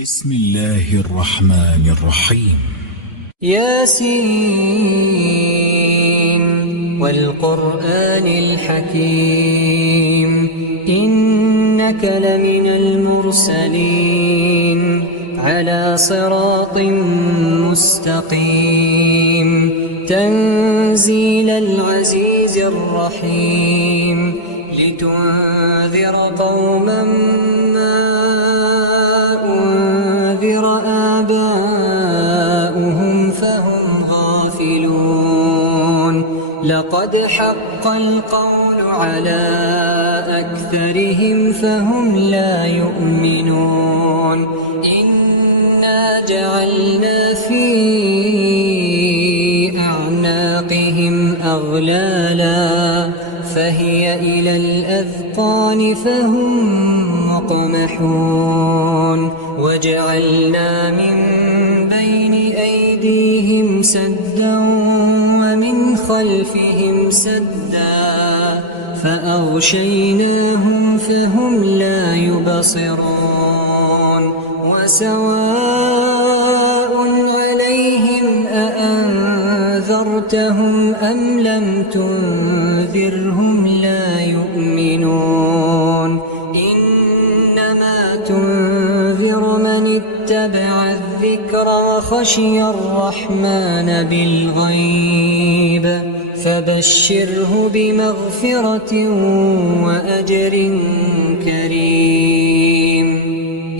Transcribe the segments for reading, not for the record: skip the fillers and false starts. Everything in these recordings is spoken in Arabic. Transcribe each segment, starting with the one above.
بسم الله الرحمن الرحيم. ياسين والقرآن الحكيم إنك لمن المرسلين على صراط مستقيم تنزيل العزيز الرحيم لتنذر قوما ما أنذر آباؤهم فهم غافلون لقد حق القول على أكثرهم فهم لا يؤمنون إنا جعلنا في أعناقهم أغلالا فهي إلى الأذقان فهم مقمحون وجعلنا من بين أيديهم سدا ومن خلفهم سدا فأغشيناهم فهم لا يبصرون وسواء عليهم أأنذرتهم أم لم تنذرهم لا يؤمنون إنما تنذر من اتبع الذكر وخشي الرحمن بالغيب فبشره بمغفرة وأجر كريم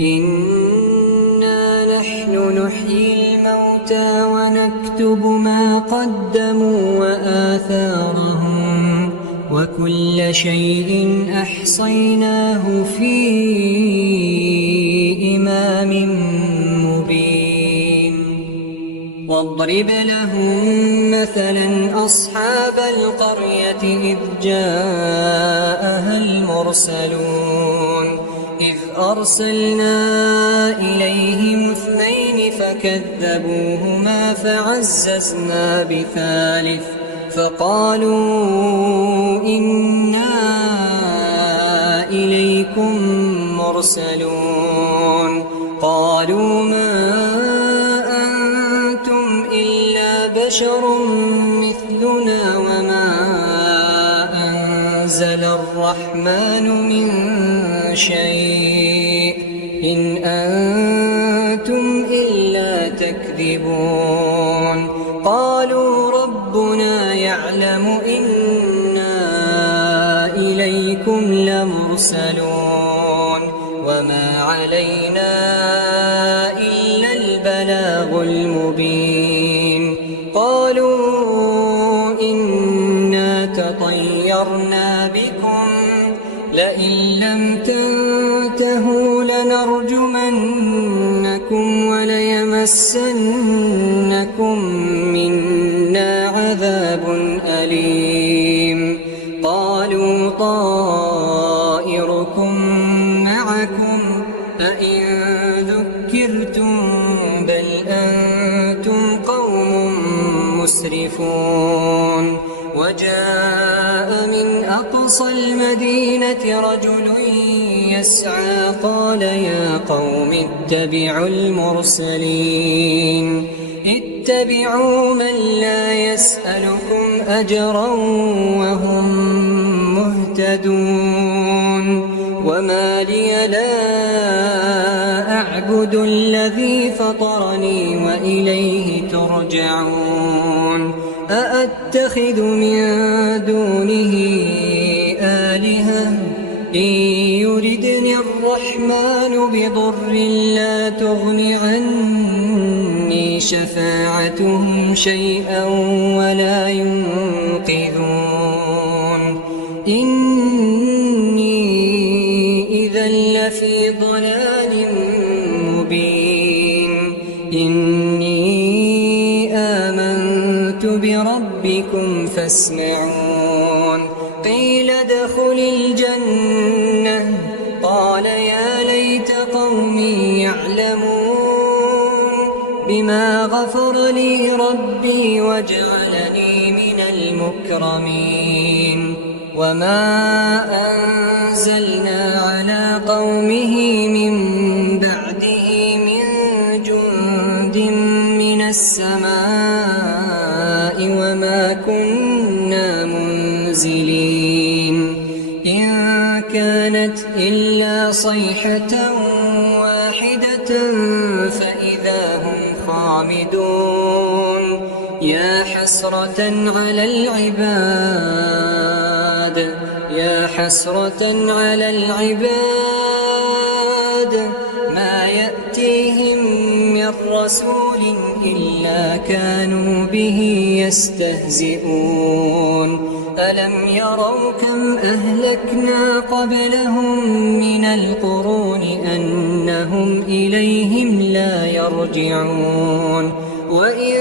إنا نحن نحيي الموتى ونكتب ما قدموا وآثارهم وكل شيء أحصيناه في إمام مبين واضرب لهم مثلا أصحاب القرية إذ جاءها المرسلون إذ أرسلنا إليهم 2 فكذبوهما فعززنا بثالث فقالوا إنا إليكم مرسلون قالوا ما أنتم إلا بشر مثلنا وما أنزل الرحمن من شيء إن أنتم إلا تكذبون قالوا ربنا يعلم إنا إليكم لمرسلون وما علينا إلا البلاغ المبين قالوا إنا تطيرنا بكم لئن لم تنتهوا لنرجمنكم وليمسنكم منا عذاب أليم قالوا طائركم معكم أئن ذكرتم بل أنتم قوم مسرفون وجاء من أقصى المدينة رجل يسعى قال يا قوم اتبعوا المرسلين اتبعوا من لا يسألكم أجرا وهم مهتدون وما لي لا أعبد الذي فطرني وإليه ترجعون أأتخذ من دونه آلهة إن يردني الرحمن بضر لا تغن عني شفاعتهم شيئا ولا ينقذون إني إذا لفي ضلال مبين إني آمنت بربكم فاسمعون قيل ادخل الجنة قال يا ليت قومي يعلمون بما غفر لي ربي وجعلني من المكرمين وما أنزلنا على قومه من بعده من السماء وما كنا منزلين إن كانت إلا صيحة واحدة فإذا هم خامدون يا حسرة على العباد يا حسرة على العباد ما يأتيهم من رسول إلا كانوا به يستهزئون ألم يروا كم أهلكنا قبلهم من القرون أنهم إليهم لا يرجعون وإن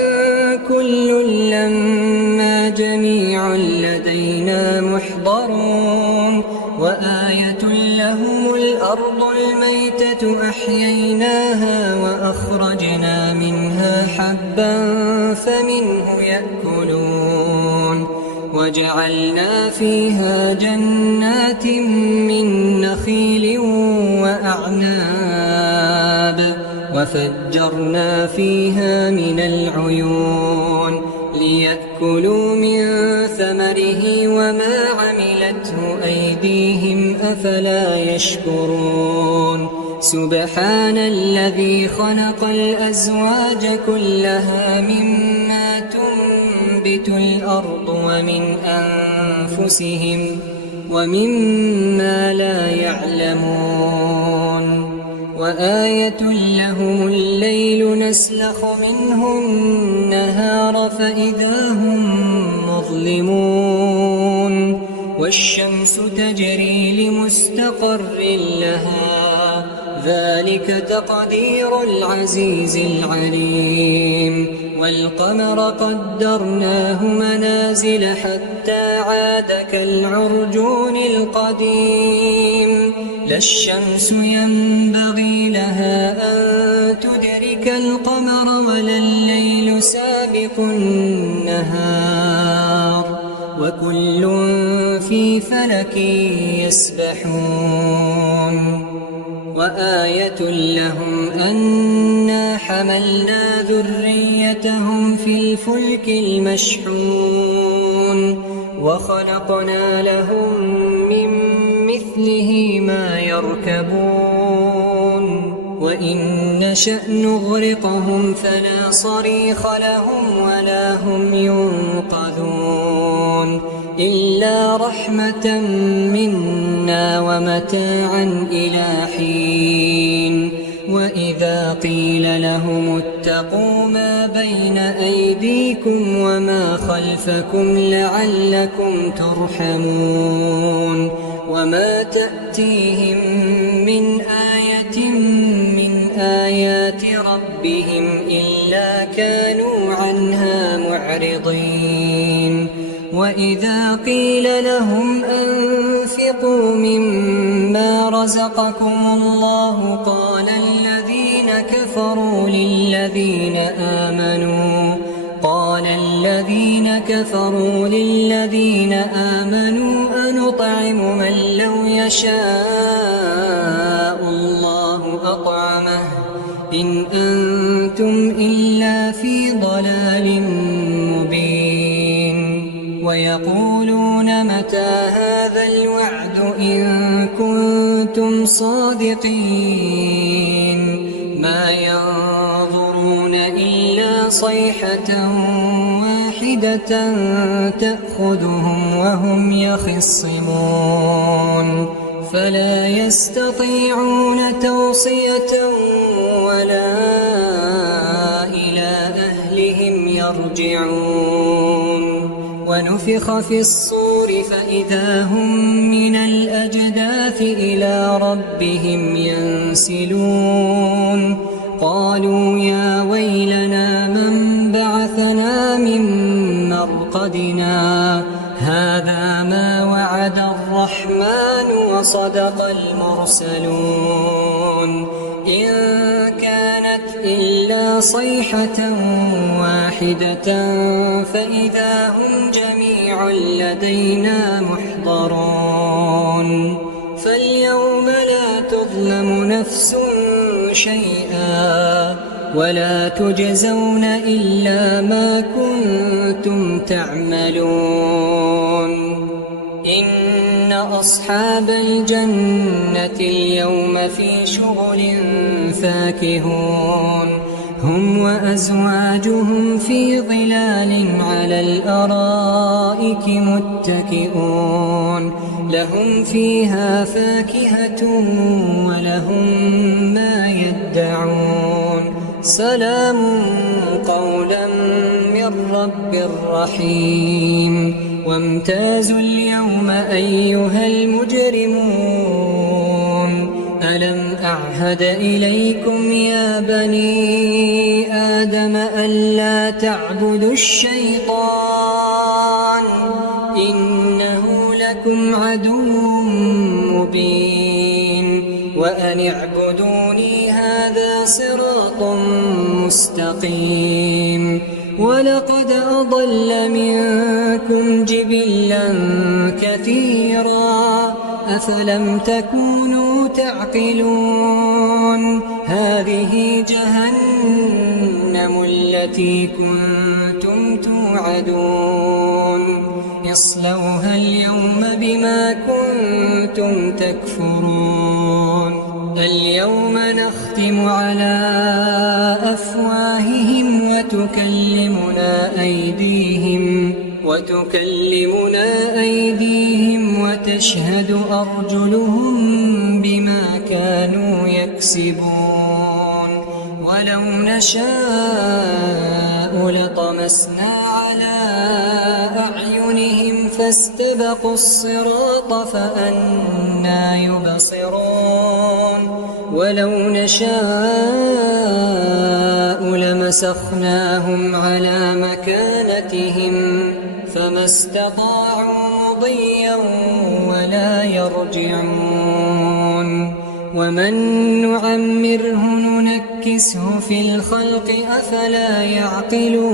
كل لما جميع لدينا محضرون وآية لهم الأرض الميتة أحييناها وأخرجنا منها حبا فمنه يأكلون وجعلنا فيها جنات من نخيل وأعناب وفجرنا فيها من العيون ليأكلوا من ثمره وما عملته أيديهم أفلا يشكرون سبحان الذي خلق الأزواج كلها مما تنبت الأرض ومن أنفسهم ومما لا يعلمون وآية لهم الليل نسلخ منه النهار فإذا هم مظلمون والشمس تجري لمستقر لها ذلك تقدير العزيز العليم والقمر قدرناه منازل حتى عاد كالعرجون القديم لا الشمس ينبغي لها أن تدرك القمر ولا الليل سابق النهار وكل في فلك يسبحون وآية لهم أنا حملنا ذريتهم في الفلك المشحون وخلقنا لهم من مثله ما يركبون وإن نشأ نغرقهم فلا صريخ لهم ولا هم ينقذون إلا رحمة منا ومتاعا إلى حين وإذا قيل لهم اتقوا ما بين أيديكم وما خلفكم لعلكم ترحمون وما تأتيهم من آية من آيات ربهم إلا كانوا عنها معرضين وإذا قيل لهم أنفقوا مما رزقكم الله قال الذين كفروا للذين آمنوا أنطعم من لو يشاء الله أطعمه إن أنتم إلا في ضلال مبين ويقولون متى هذا الوعد إن كنتم صادقين ما ينظرون إلا صيحة واحدة تأخذهم وهم يخصمون فلا يستطيعون توصية ولا إلى أهلهم يرجعون ونفخ في الصور فإذا هم من الأجداث إلى ربهم ينسلون قالوا يا ويلنا من بعثنا من مرقدنا هذا ما وعد الرحمن وصدق المرسلون إن كانت إلا صيحة واحدة فإذا هم جميع لدينا محضرون فاليوم لا تظلم نفس شيئا ولا تجزون إلا ما كنتم تعملون إن أصحاب الجنة اليوم في شغل فاكهون هم وأزواجهم في ظلال على الأرائك متكئون لهم فيها فاكهة ولهم ما يدعون سلام قولا من رب رحيم وامتازوا اليوم أيها المجرمون ألم أعهد إليكم يا بني آدم ألا تعبدوا الشيطان إنه لكم عدو مبين وأن اعبدوني هذا صراط مستقيم ولقد أضل منكم جبلا كثيرا أفلم تكونوا تعقلون هذه جهنم التي كنتم توعدون اصلوها اليوم بما كنتم تكفرون اليوم نختم على أفواههم وتكلمنا أيديهم وتشهد أرجلهم بما كانوا يكسبون ولو نشاء لطمسنا على أعينهم فاستبقوا الصراط فأنى يبصرون ولو نشاء لمسخناهم على مكانتهم فما استطاعوا مضيا ولا يرجعون ومن نعمره ننكسه في الخلق أفلا يعقلون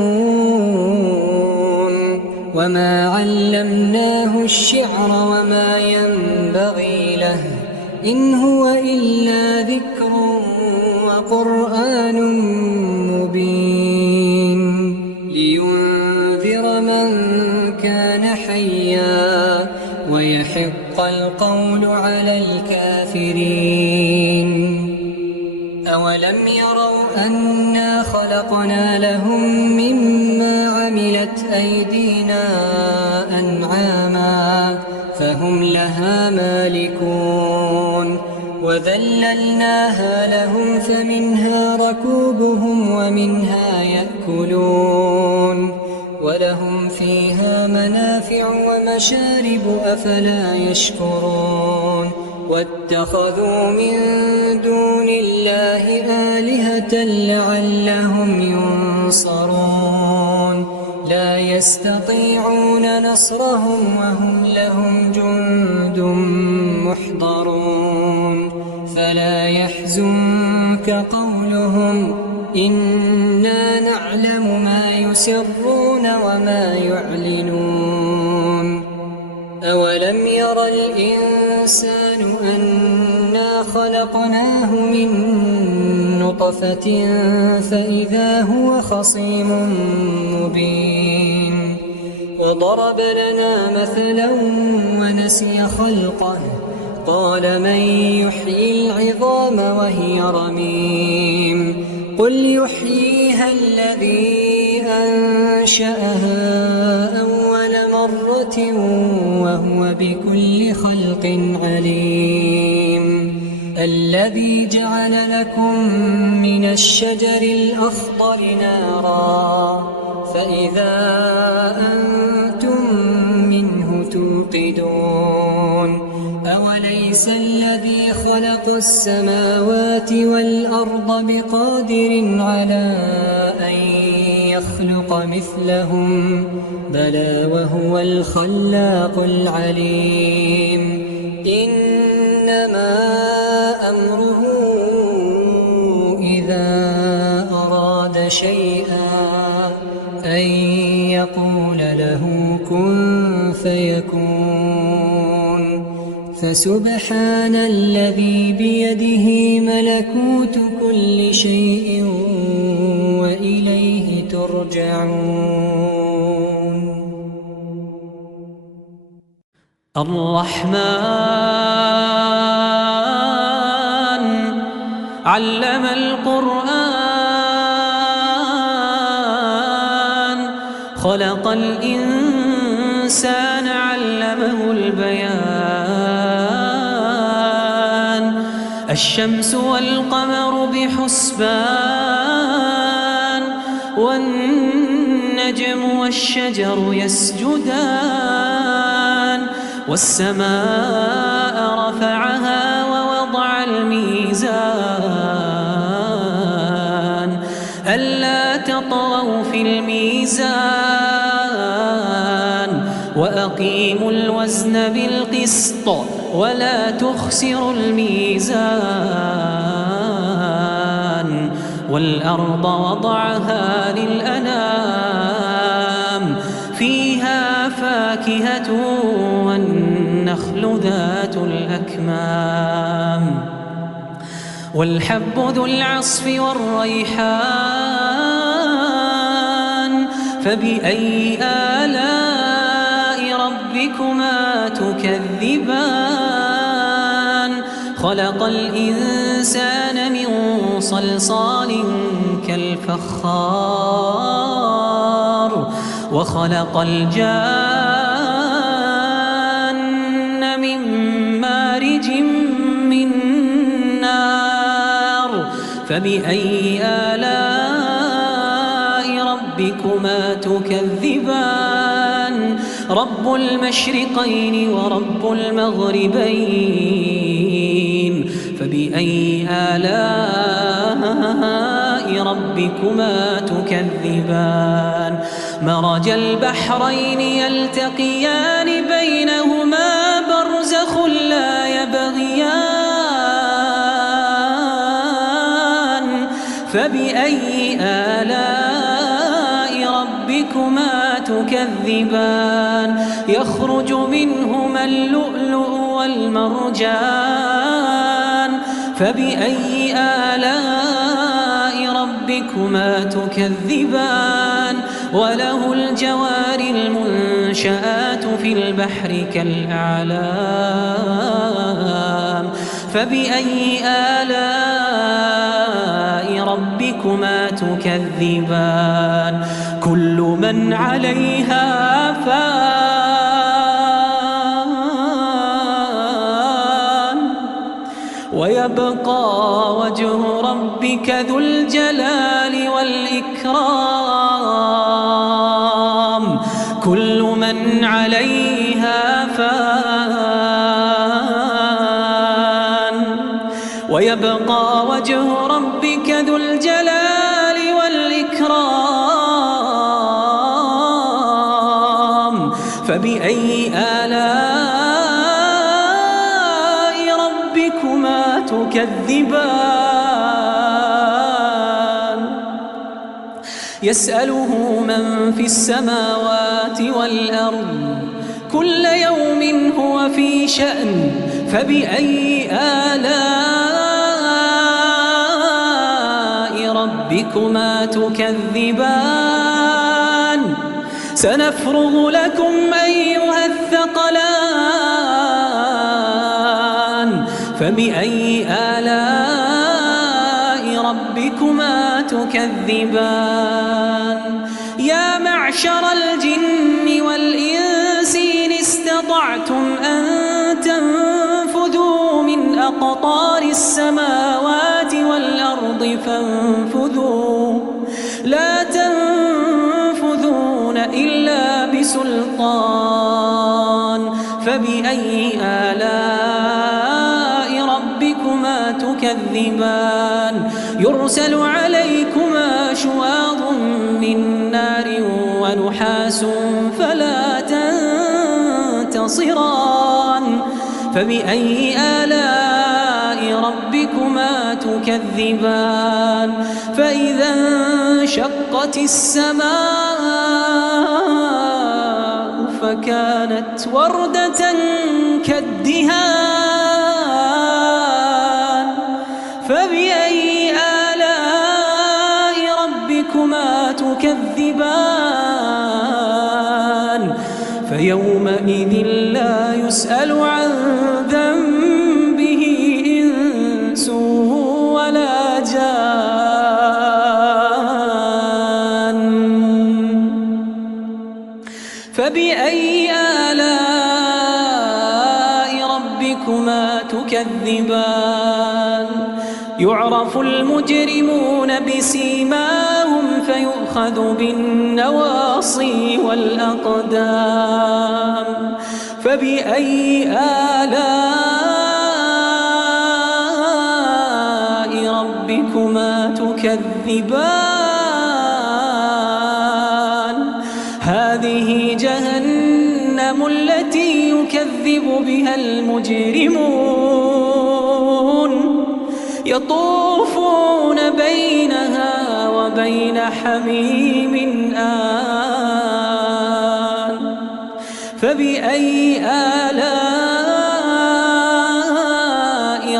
وما علمناه الشعر وما ينبغي له إن هو إلا ذكر وقرآن مبين لينذر من كان حيا ويحق القول على الكافرين أولم يروا أنا خلقنا لهم مما عملت أيدينا أنعاما فهم لها مالكون وذللناها لهم فمنها ركوبهم ومنها يأكلون ولهم فيها منافع ومشارب أفلا يشكرون واتخذوا من دون الله آلهة لعلهم ينصرون لا يستطيعون نصرهم وهم لهم جند محضرون فلا يحزنك قولهم إنا نعلم ما يسرون وما يعلنون أولم ير الإنسان أنا خلقناه من نطفة فإذا هو خصيم مبين وضرب لنا مثلا ونسي خلقه قال من يحيي العظام وهي رميم قل يحييها الذي أنشأها أول مرة وهو بكل خلق عليم الذي جعل لكم من الشجر الأخضر نارا فإذا أنتم منه توقدون أوليس الذي خلق السماوات والأرض بقادر على أن يخلق مثلهم بلى وهو الخلاق العليم إنما أمره إذا أراد شيئا أن يقول له كن فيكون فسبحان الذي بيده ملكوت كل شيء يرجعون الرحمن علم القرآن خلق الإنسان علمه البيان الشمس والقمر بحسبان والنجم والشجر يسجدان والسماء رفعها ووضع الميزان ألا تطغوا في الميزان وأقيموا الوزن بالقسط ولا تخسروا الميزان والأرض وضعها للأنام فيها فاكهة والنخل ذات الأكمام والحب ذو العصف والريحان فبأي آلاء ربكما تكذبان خلق الإنسان من صلصال كالفخار وخلق الجان من مارج من نار فبأي آلاء ربكما تكذبان رب المشرقين ورب المغربين فبأي آلاء ربكما تكذبان مرج البحرين يلتقيان بينهما برزخ لا يبغيان فبأي آلاء ربكما تكذبان يخرج منهما اللؤلؤ والمرجان فبأي آلاء ربكما تكذبان وله الجوار المنشآت في البحر كالأعلام فبأي آلاء ربكما تكذبان كل من عليها فان ويبقى وجه ربك ذو الجلال والإكرام كل من عليها فان ويبقى وجه ربك ذو الجلال والإكرام فبأي آلاء ربكما تكذبان يسأله من في السماوات والأرض كل يوم هو في شأن فبأي آلاء ربكما تكذبان سنفرغ لكم أيها الثقلان فبأي آلاء ربكما تكذبان يا معشر الجن والإنس إن استطعتم أن تنفذوا من أقطار السماوات والأرض فانفذوا لا تنفذون إلا بسلطان فبأي آلاء ربكما تكذبان يرسل عليكما شواظ من نار ونحاس فلا تنتصران فبأي آلاء ربكما تكذبان فإذا انشقت السماء فكانت وردة كالدهان فبأي آلاء ربكما تكذبان تكذبان فيومئذ لا يسأل عن ذنبه إنس ولا جان فبأي آلاء ربكما تكذبان يعرف المجرمون بسيماهم فيؤخذ بالنواصي والأقدام فبأي آلاء ربكما تكذبان هذه جهنم التي يكذب بها المجرمون يطوفون بينها وبين حميم آن فبأي آلاء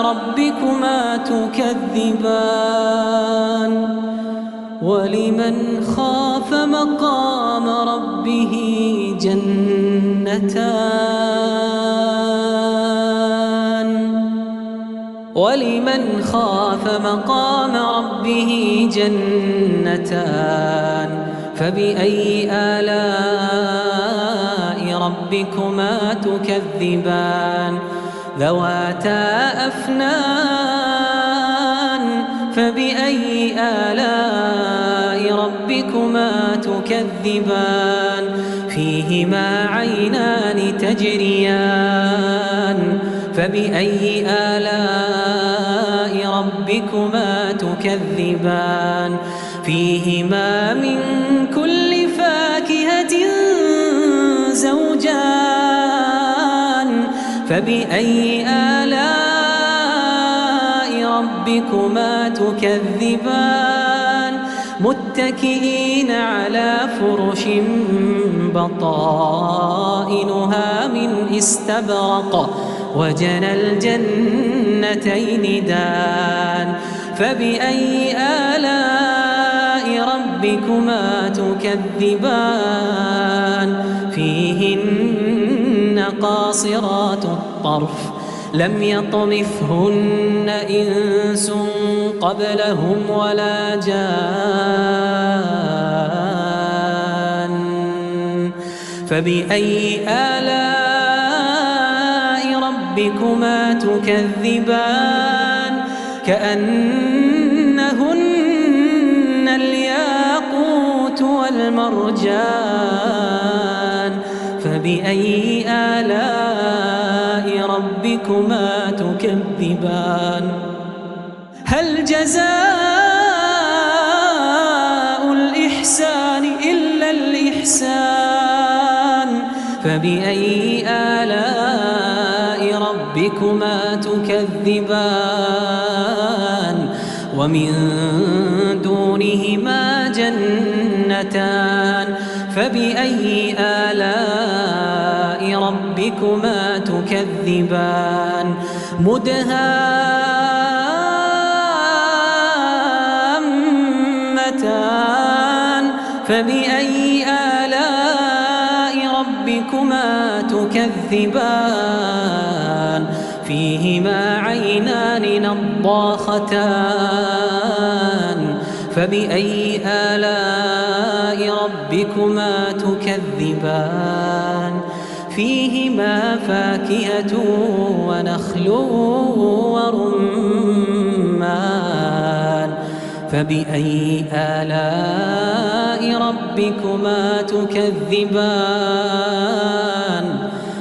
ربكما تكذبان ولمن خاف مقام ربه ولمن خاف مقام ربه جنتان فبأي آلاء ربكما تكذبان ذواتا أفنان فبأي آلاء ربكما تكذبان فيهما عينان تجريان فبأي آلاء ربكما تكذبان فيهما من كل فاكهة زوجان فبأي آلاء ربكما تكذبان متكئين على فرش بطائنها من استبرق وجنى الجنتين دان فبأي آلاء ربكما تكذبان فيهن قاصرات الطرف لم يطمثهن إنس قبلهم ولا جان فبأي آلاء ربكما تكذبان كأنهن الياقوت والمرجان فبأي آلاء ربكما تكذبان هل جزاء الإحسان إلا الإحسان فبأي آلاء ربكما تكذبان ومن دونهما جنتان فبأي آلاء ربكما تكذبان مدهامتان فبأي آلاء ربكما تكذبان فيهما عينان نضاختان فبأي آلاء ربكما تكذبان فيهما فاكهة ونخل ورمان فبأي آلاء ربكما تكذبان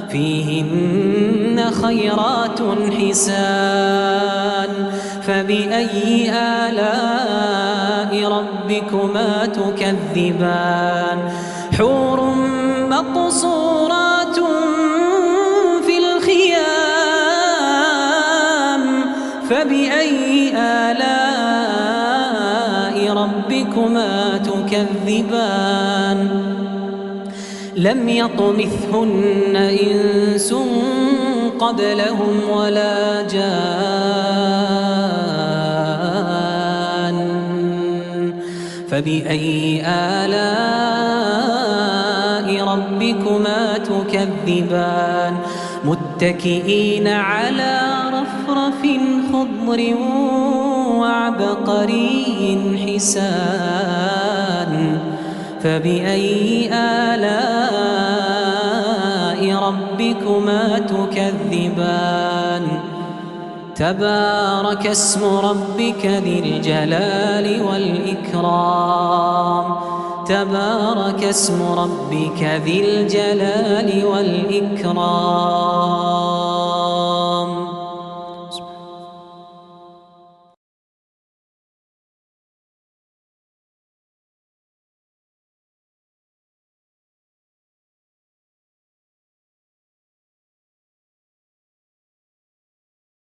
فيهن خيرات حسان فبأي آلاء ربكما تكذبان حور مقصورات في الخيام فبأي آلاء ربكما تكذبان لم يطمثهن إنس قبلهم ولا جان فبأي آلاء ربكما تكذبان متكئين على رفرف خضر وعبقري حسان فبأي آلاء ربكما تكذبان تبارك اسم ربك ذي الجلال والإكرام تبارك اسم ربك ذي الجلال والإكرام